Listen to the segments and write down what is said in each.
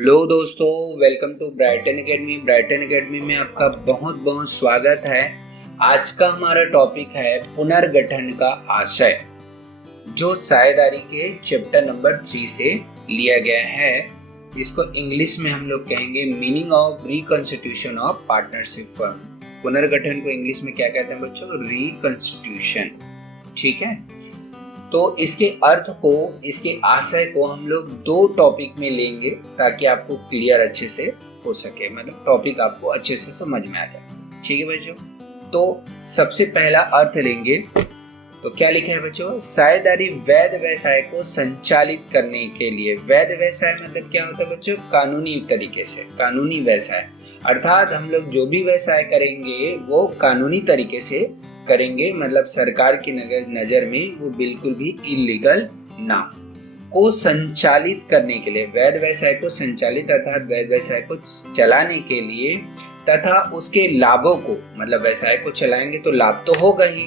Hello दोस्तों, welcome to Brighton academy. Brighton academy में आपका बहुत बहुत स्वागत है। आज का हमारा टॉपिक है पुनर्गठन का आशय, जो साझेदारी के चैप्टर नंबर 3 से लिया गया है। इसको इंग्लिश में हम लोग कहेंगे meaning of reconstitution of partnership firm. पुनर्गठन को इंग्लिश में क्या कहते हैं बच्चों? रिकॉन्स्टिट्यूशन। ठीक है, तो इसके अर्थ को, इसके आशय को हम लोग दो टॉपिक में लेंगे ताकि आपको क्लियर अच्छे से हो सके, मतलब टॉपिक आपको अच्छे से समझ में आ जाए। ठीक है बच्चों, तो सबसे पहला अर्थ लेंगे। तो क्या लिखा है बच्चों? साझेदारी वैध व्यवसाय को संचालित करने के लिए। वैध व्यवसाय मतलब क्या होता है बच्चों? कानूनी तरीके से, कानूनी व्यवसाय, अर्थात हम लोग जो भी व्यवसाय करेंगे वो कानूनी तरीके से करेंगे, मतलब सरकार की नजर में वो बिल्कुल भी इलीगल ना को संचालित करने के लिए। वैध व्यवसाय को संचालित अर्थात वैध व्यवसाय को चलाने के लिए तथा उसके लाभों को, मतलब व्यवसाय को चलाएंगे तो लाभ तो होगा ही,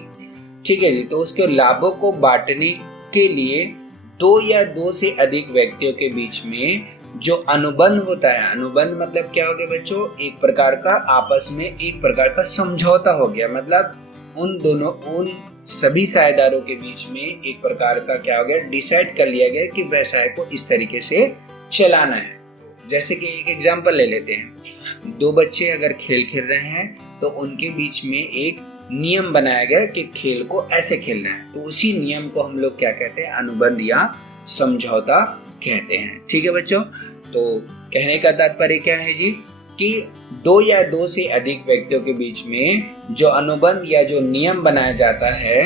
ठीक है जी, तो उसके लाभों को बांटने के लिए दो या दो से अधिक व्यक्तियों के बीच में जो अनुबंध होता है। अनुबंध मतलब क्या हो गया बच्चों? एक प्रकार का आपस में एक प्रकार का समझौता हो गया, मतलब उन सभी साझेदारों के बीच में एक प्रकार का क्या हो गया? डिसाइड कर लिया गया कि व्यवसाय को इस तरीके से चलाना है। जैसे कि एक एग्जांपल ले लेते हैं। दो बच्चे अगर खेल खेल रहे हैं तो उनके बीच में एक नियम बनाया गया कि खेल को ऐसे खेलना है, तो उसी नियम को हम लोग क्या कहते हैं? अनुबंध या समझौता कहते हैं। ठीक है बच्चों, तो कहने का तात्पर्य क्या है जी कि दो या दो से अधिक व्यक्तियों के बीच में जो अनुबंध या जो नियम बनाया जाता है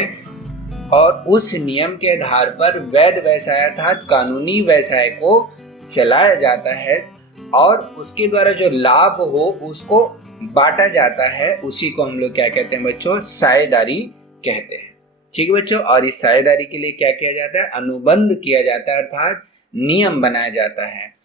और उस नियम के आधार पर वैध व्यवसाय अर्थात कानूनी व्यवसाय को चलाया जाता है और उसके द्वारा जो लाभ हो उसको बांटा जाता है, उसी को हम लोग क्या कहते हैं बच्चों? साझेदारी कहते हैं। ठीक है बच्चों, और इस साझेदारी के लिए क्या किया जाता है? अनुबंध किया जाता है अर्थात नियम बनाया जाता है।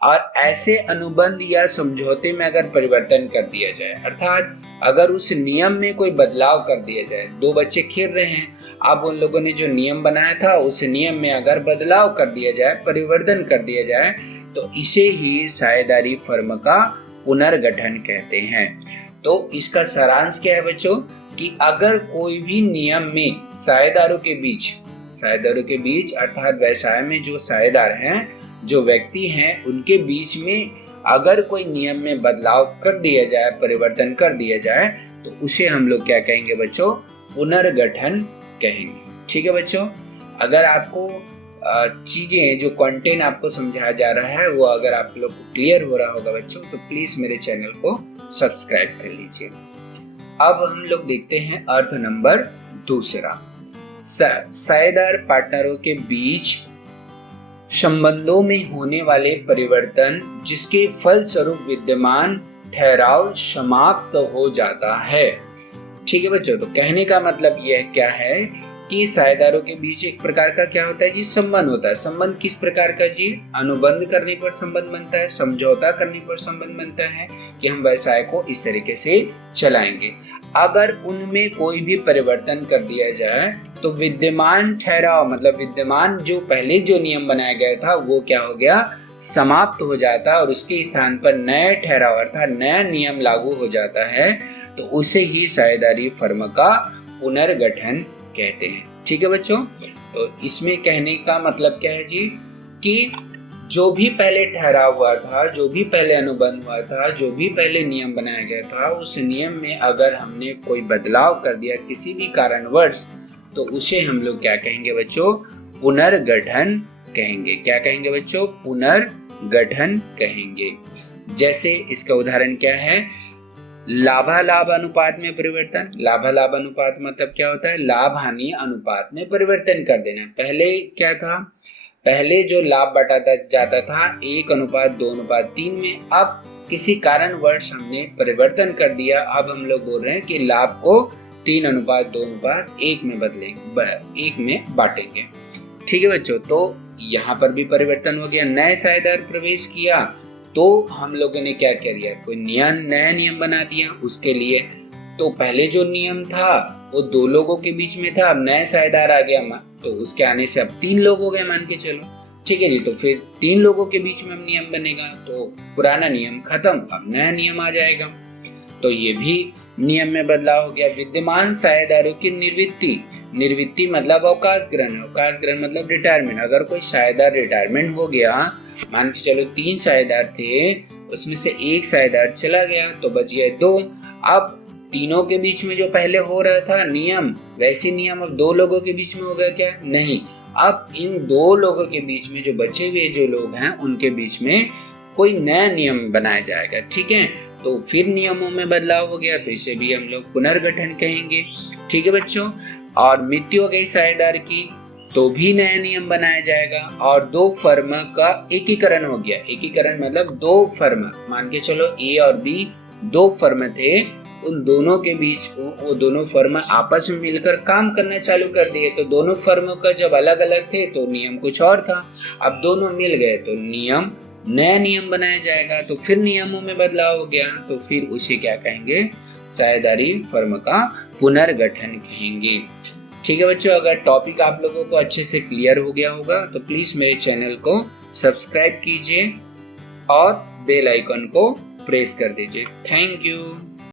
और ऐसे अनुबंध या समझौते में अगर परिवर्तन कर दिया जाए, अर्थात अगर उस नियम में कोई बदलाव कर दिया जाए, दो बच्चे खेल रहे हैं, अब उन लोगों ने जो नियम बनाया था उस नियम में अगर बदलाव कर दिया जाए, परिवर्तन कर दिया जाए, तो इसे ही साझेदारी फर्म का पुनर्गठन कहते हैं। तो इसका सारांश क्या है बच्चों? कि अगर कोई भी नियम में साझेदारों के बीच अर्थात व्यवसाय में जो साझेदार हैं, जो व्यक्ति हैं, उनके बीच में अगर कोई नियम में बदलाव कर दिया जाए, परिवर्तन कर दिया जाए, तो उसे हम लोग क्या कहेंगे बच्चों? पुनर्गठन कहेंगे। ठीक है बच्चों, अगर आपको चीजें जो कंटेंट आपको समझाया जा रहा है वो अगर आप लोग को क्लियर हो रहा होगा बच्चों, तो प्लीज मेरे चैनल को सब्सक्राइब कर लीजिए। अब हम लोग देखते हैं अर्थ नंबर दूसरा। साझेदार पार्टनरों के बीच संबंधों में होने वाले परिवर्तन जिसके फलस्वरूप विद्यमान ठहराव समाप्त हो जाता है। ठीक है बच्चों, तो कहने का मतलब यह क्या है कि साझेदारों के बीच एक प्रकार का क्या होता है जी? संबंध होता है। संबंध किस प्रकार का जी? अनुबंध करने पर संबंध बनता है, समझौता करने पर संबंध बनता है कि हम व्यवसाय को इस तरीके से चलाएंगे। अगर उनमें कोई भी परिवर्तन कर दिया जाए तो विद्यमान ठहराव, मतलब विद्यमान जो पहले जो नियम बनाया गया था वो क्या हो गया? समाप्त हो जाता है और उसके स्थान पर नया ठहराव अर्थात नया नियम लागू हो जाता है, तो उसे ही साझेदारी फर्म का पुनर्गठन कहते हैं। ठीक है बच्चों, तो इसमें कहने का मतलब क्या है जी कि जो भी पहले ठहराव हुआ था, जो भी पहले अनुबंध हुआ था, जो भी पहले नियम बनाया गया था, उस नियम में अगर हमने कोई बदलाव कर दिया किसी भी कारणवश, तो उसे हम लोग क्या कहेंगे बच्चों? पुनर्गठन कहेंगे। क्या कहेंगे बच्चों? पुनर्गठन कहेंगे। जैसे इसका उदाहरण क्या है? लाभालाभ अनुपात में परिवर्तन। लाभालाभ अनुपात मतलब क्या होता है? लाभ हानि अनुपात में परिवर्तन कर देना। पहले क्या था? पहले जो लाभ बटाता जाता था 1:2:3 में, अब किसी कारणवश हमने परिवर्तन कर दिया। अब हम लोग बोल रहे हैं कि लाभ को 3:2:1 में बदलेंगे, 1 में बांटेंगे। ठीक है बच्चों, तो यहाँ पर भी परिवर्तन हो गया। नए साझेदार प्रवेश किया तो हम लोगों ने क्या कर दिया? कोई नया नियम बना दिया उसके लिए। तो पहले जो नियम था वो दो लोगों के बीच में था, अब नया साझेदार आ गया, तो उसके आने से अब 3 लोग हो गए मान के चलो। ठीक है जी। तो फिर 3 लोगों के बीच में नियम बनेगा, तो पुराना नियम खत्म, अब नया नियम आ जाएगा। तो ये भी नियम में बदलाव हो गया। विद्यमान साझेदारों की निवृत्ति, निवृत्ति मतलब अवकाश ग्रहण, अवकाश ग्रहण मतलब रिटायरमेंट। अगर कोई साझेदार रिटायरमेंट हो गया, मान के चलो 3 साझेदार थे, उसमें से एक साझेदार चला गया तो बच गए 2। अब तीनों के बीच में जो पहले हो रहा था नियम, वैसे नियम अब 2 लोगों के बीच में हो गया क्या? नहीं, अब इन 2 लोगों के बीच में जो बचे हुए जो लोग हैं उनके बीच में कोई नया नियम बनाया जाएगा। ठीक है, तो फिर नियमों में बदलाव हो गया, तो इसे भी हम लोग पुनर्गठन कहेंगे। ठीक है बच्चों। और मृत्यु हो गई साझेदार की, तो भी नया नियम बनाया जाएगा। और 2 फर्म का एकीकरण हो गया। एकीकरण मतलब 2 फर्म, मान के चलो ए और बी 2 फर्म थे, उन दोनों के बीच वो दोनों फर्म आपस में मिलकर काम करना चालू कर दिए। तो दोनों फर्मों का जब अलग अलग थे तो नियम कुछ और था, अब दोनों मिल गए तो नियम, नया नियम बनाया जाएगा। तो फिर नियमों में बदलाव हो गया, तो फिर उसे क्या कहेंगे? साझेदारी फर्म का पुनर्गठन कहेंगे। ठीक है बच्चों, अगर टॉपिक आप लोगों को अच्छे से क्लियर हो गया होगा तो प्लीज मेरे चैनल को सब्सक्राइब कीजिए और बेल आइकन को प्रेस कर दीजिए। Thank you.